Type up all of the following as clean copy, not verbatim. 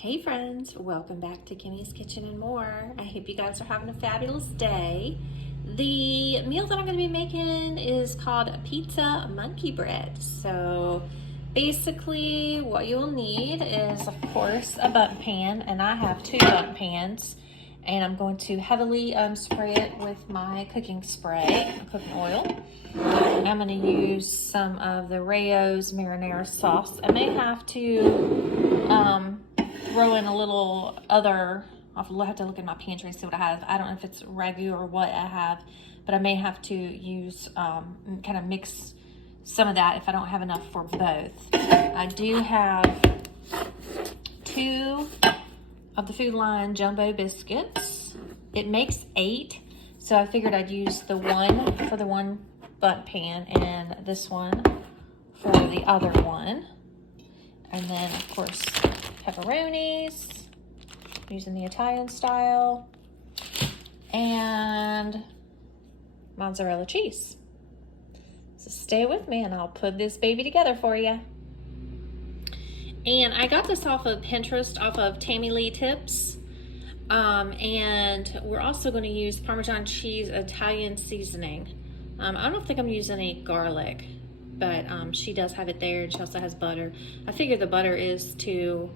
Hey friends, welcome back to Kimmie's Kitchen and More. I hope you guys are having a fabulous day. The meal that I'm going to be making is called pizza monkey bread. So basically what you'll need is, of course, a button pan, and I have two button pans, and I'm going to heavily spray it with my cooking spray, cooking oil. I'm going to use some of the Rayo's Marinara sauce. I may have to throw in a little other, I'll have to look in my pantry and see what I have. I don't know if it's ragu or what I have, but I may have to use, kind of mix some of that if I don't have enough for both. I do have 2 of the Food Line jumbo biscuits. It makes 8, so I figured I'd use the one for the one button pan and this one for the other one. And then, of course, pepperonis, using the Italian style, and mozzarella cheese. So stay with me and I'll put this baby together for you. And I got this off of Pinterest, off of Tammy Lee Tips. And we're also going to use Parmesan cheese Italian seasoning. I don't think I'm using any garlic, but she does have it there, and she also has butter. I figure the butter is to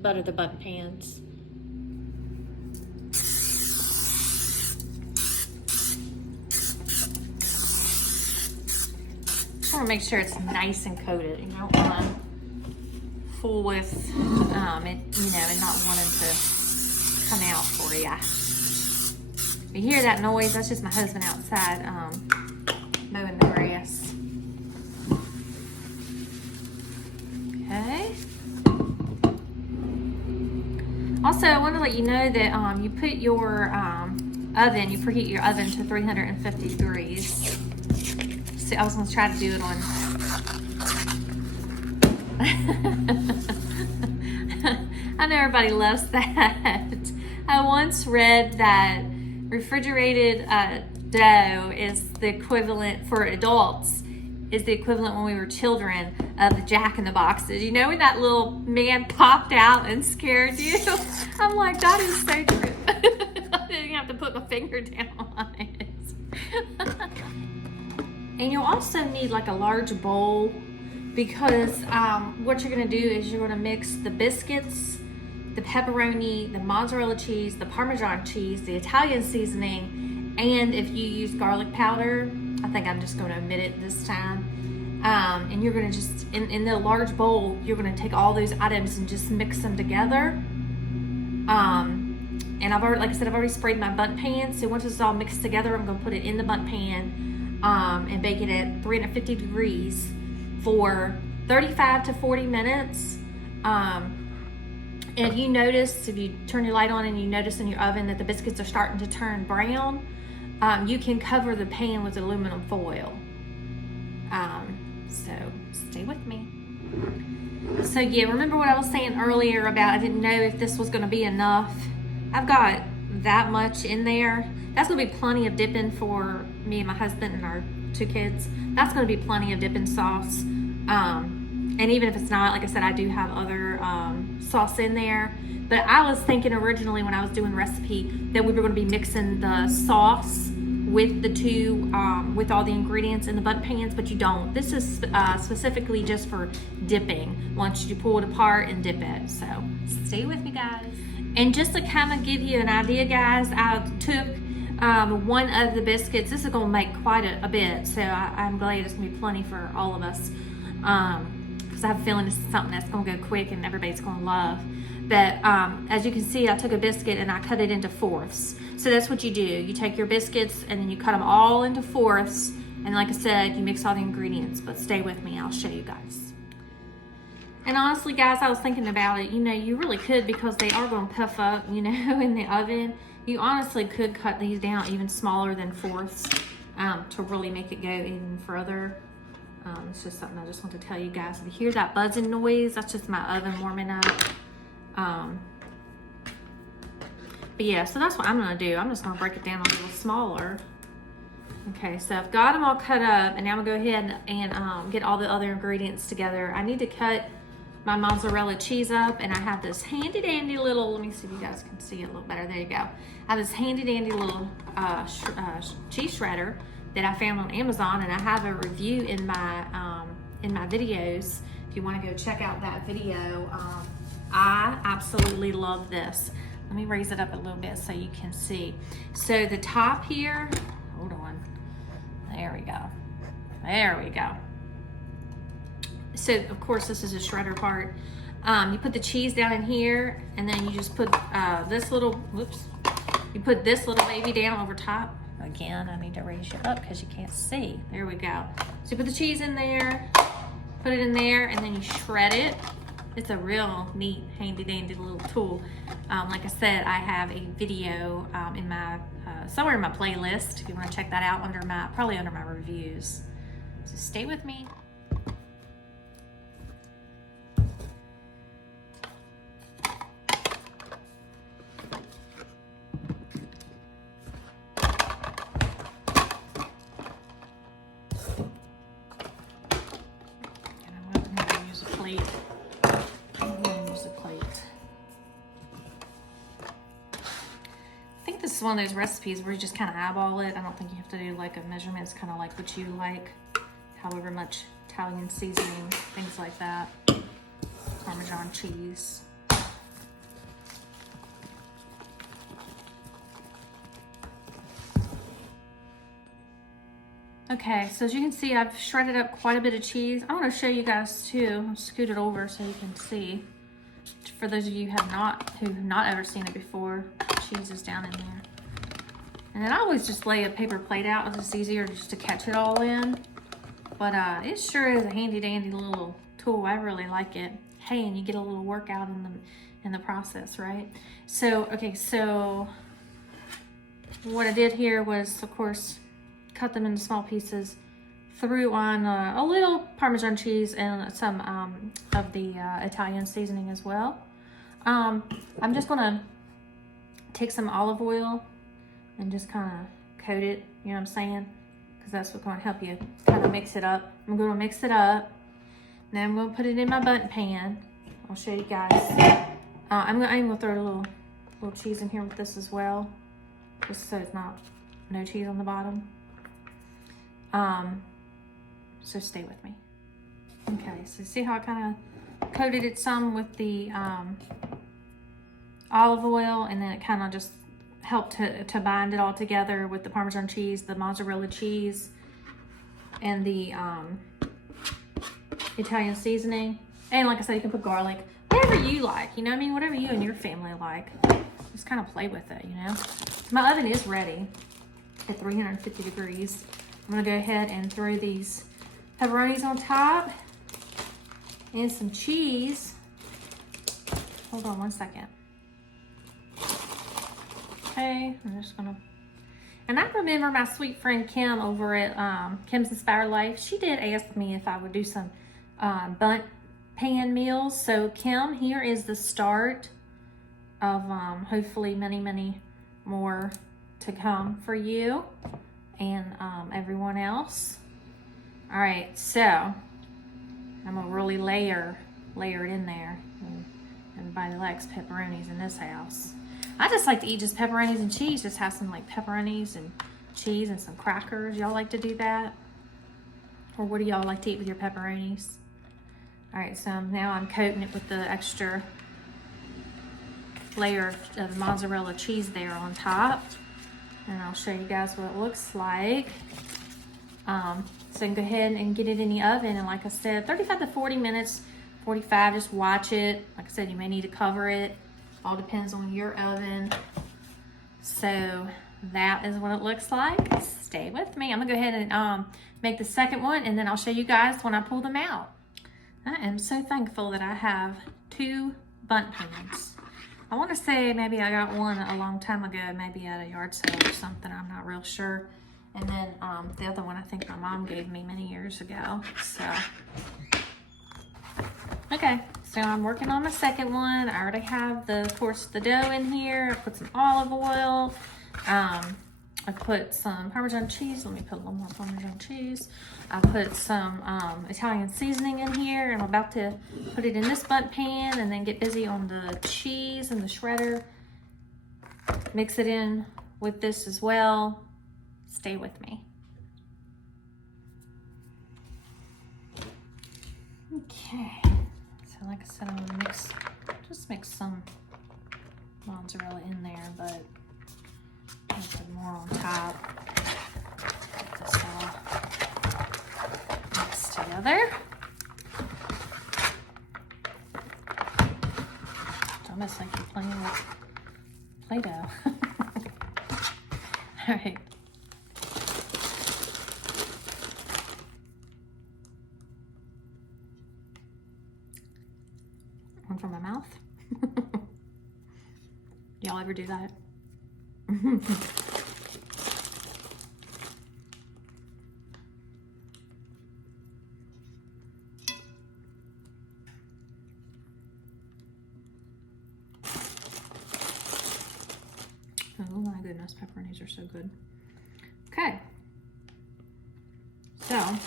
butter the button pans. I want to make sure it's nice and coated. You don't want to fool with it, and not wanting to come out for you. If you hear that noise, that's just my husband outside mowing the grass. Okay. Also, I want to let you know that you put your oven, you preheat your oven to 350 degrees. See, I was going to try to do it on. I know everybody loves that. I once read that refrigerated dough is the equivalent for adults, is the equivalent when we were children of the Jack in the Boxes. You know when that little man popped out and scared you? I'm like, that is so true. I didn't have to put my finger down on it. And you'll also need like a large bowl, because what you're going to do is you're going to mix the biscuits, the pepperoni, the mozzarella cheese, the Parmesan cheese, the Italian seasoning, and if you use garlic powder, I think I'm just going to omit it this time. And you're going to just, in the large bowl, you're going to take all those items and just mix them together. And I've already, like I said, I've already sprayed my button pan. So once it's all mixed together, I'm going to put it in the button pan and bake it at 350 degrees for 35 to 40 minutes. And if you notice, if you turn your light on and you notice in your oven that the biscuits are starting to turn brown, you can cover the pan with aluminum foil. So stay with me. So yeah, remember what I was saying earlier about I didn't know if this was going to be enough. I've got that much in there. That's going to be plenty of dipping for me and my husband and our 2 kids. That's going to be plenty of dipping sauce. And even if it's not, like I said, I do have other sauce in there. But I was thinking originally when I was doing the recipe that we were going to be mixing the sauce with the 2, with all the ingredients in the button pans, but you don't. This is specifically just for dipping once you pull it apart and dip it. So stay with me, guys. And just to kind of give you an idea, guys, I took one of the biscuits. This is going to make quite a bit, so I'm glad it's going to be plenty for all of us. Because I have a feeling this is something that's going to go quick and everybody's going to love. But as you can see, I took a biscuit and I cut it into 4ths. So that's what you do. You take your biscuits and then you cut them all into 4ths. And like I said, you mix all the ingredients. But stay with me, I'll show you guys. And honestly, guys, I was thinking about it. You really could, because they are going to puff up, in the oven. You honestly could cut these down even smaller than 4ths to really make it go even further. It's just something I just want to tell you guys. If you hear that buzzing noise, that's just my oven warming up. But yeah, so that's what I'm going to do. I'm just going to break it down a little smaller. Okay, so I've got them all cut up, and now I'm going to go ahead and get all the other ingredients together. I need to cut my mozzarella cheese up, and I have this handy dandy little, let me see if you guys can see it a little better. There you go. I have this handy dandy little cheese shredder that I found on Amazon, and I have a review in my videos. If you want to go check out that video, I absolutely love this. Let me raise it up a little bit so you can see. So the top here, hold on. There we go. There we go. So of course this is a shredder part. You put the cheese down in here, and then you just put this little, whoops. You put this little baby down over top. Again, I need to raise you up because you can't see. There we go. So you put the cheese in there, put it in there, and then you shred it. It's a real neat, handy dandy little tool. Like I said, I have a video in my somewhere in my playlist if you want to check that out, probably under my reviews. So stay with me. This is one of those recipes where you just kind of eyeball it. I don't think you have to do like a measurement. It's kind of like what you like, however much Italian seasoning, things like that. Parmesan cheese. Okay, so as you can see, I've shredded up quite a bit of cheese. I want to show you guys too. I'll scoot it over so you can see. For those of you who have not ever seen it before, cheese is down in there. And then I always just lay a paper plate out. It's just easier just to catch it all in. But it sure is a handy dandy little tool. I really like it. Hey, and you get a little workout in the process, right? So, okay, so what I did here was, of course, cut them into small pieces, threw on a little Parmesan cheese and some of the Italian seasoning as well. I'm just gonna take some olive oil and just kind of coat it, you know what I'm saying? Because that's what's gonna help you kind of mix it up. I'm gonna mix it up. Now I'm gonna put it in my button pan. I'll show you guys. I'm gonna throw a little cheese in here with this as well, just so it's no cheese on the bottom. So stay with me. Okay, so see how I kind of coated it some with the olive oil, and then it kind of just helped to bind it all together with the Parmesan cheese, the mozzarella cheese, and the Italian seasoning. And like I said, you can put garlic, whatever you like, you know what I mean? Whatever you and your family like. Just kind of play with it, you know? My oven is ready at 350 degrees. I'm gonna go ahead and throw these pepperonis on top and some cheese. Hold on one second. Okay, I'm just gonna, and I remember my sweet friend Kim over at Kim's Inspired Life. She did ask me if I would do some bundt pan meals. So Kim, here is the start of hopefully many more to come for you and everyone else. All right, so I'm gonna really layer it in there. And everybody likes pepperonis in this house. I just like to eat just pepperonis and cheese. Just have some like pepperonis and cheese and some crackers. Y'all like to do that? Or what do y'all like to eat with your pepperonis? All right, so now I'm coating it with the extra layer of mozzarella cheese there on top. And I'll show you guys what it looks like. So you can go ahead and get it in the oven. And like I said, 35 to 40 minutes, 45, just watch it. Like I said, you may need to cover it. All depends on your oven. So that is what it looks like. Stay with me. I'm gonna go ahead and make the second one, and then I'll show you guys when I pull them out. I am so thankful that I have 2 bundt pans. I want to say maybe I got one a long time ago, maybe at a yard sale or something. I'm not real sure. And then the other one I think my mom gave me many years ago. So, okay. So I'm working on my second one. I already have of course, the dough in here. I put some olive oil. I put some Parmesan cheese. Let me put a little more Parmesan cheese. I put some Italian seasoning in here. I'm about to put it in this bundt pan and then get busy on the cheese and the shredder. Mix it in with this as well. Stay with me. Okay, so like I said, I'm gonna just mix some mozzarella in there, but I'll put more on top. Get this all mixed together. It's almost like you're playing with Play-Doh. All right. One from my mouth. Y'all ever do that? Oh my goodness, pepperonis are so good. Okay. So, a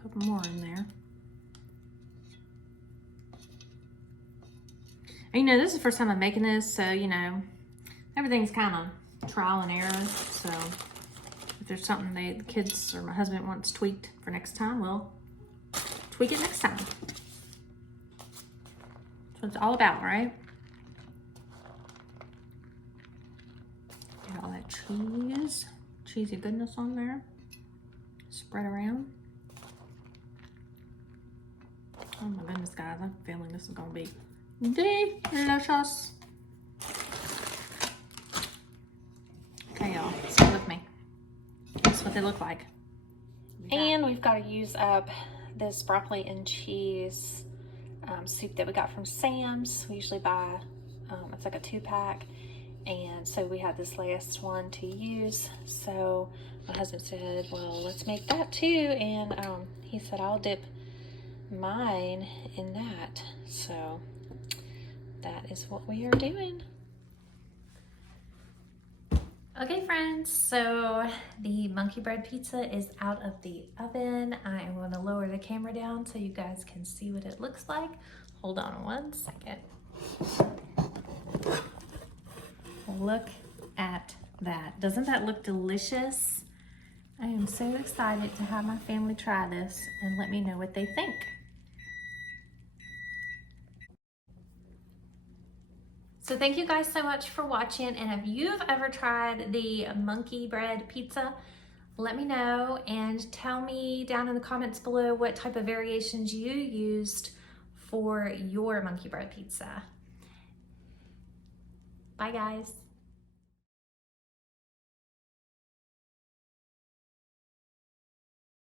couple more in there. And, you know, this is the first time I'm making this, so, you know, everything's kind of trial and error. So if there's something the kids or my husband wants tweaked for next time, we'll tweak it next time. That's what it's all about, right? Get all that cheesy goodness on there. Spread around. Oh my goodness, guys, I'm feeling this is gonna be delicious. Okay, y'all, stay with me. That's what they look like. And we've got to use up this broccoli and cheese soup that we got from Sam's. We usually buy, it's like a 2-pack. And so we had this last one to use. So my husband said, well, let's make that too. And he said, I'll dip mine in that. So that is what we are doing. Okay, friends, so the monkey bread pizza is out of the oven. I am going to lower the camera down so you guys can see what it looks like. Hold on one second. Look at that. Doesn't that look delicious? I am so excited to have my family try this and let me know what they think. So thank you guys so much for watching, and if you've ever tried the monkey bread pizza, let me know and tell me down in the comments below what type of variations you used for your monkey bread pizza. Bye guys.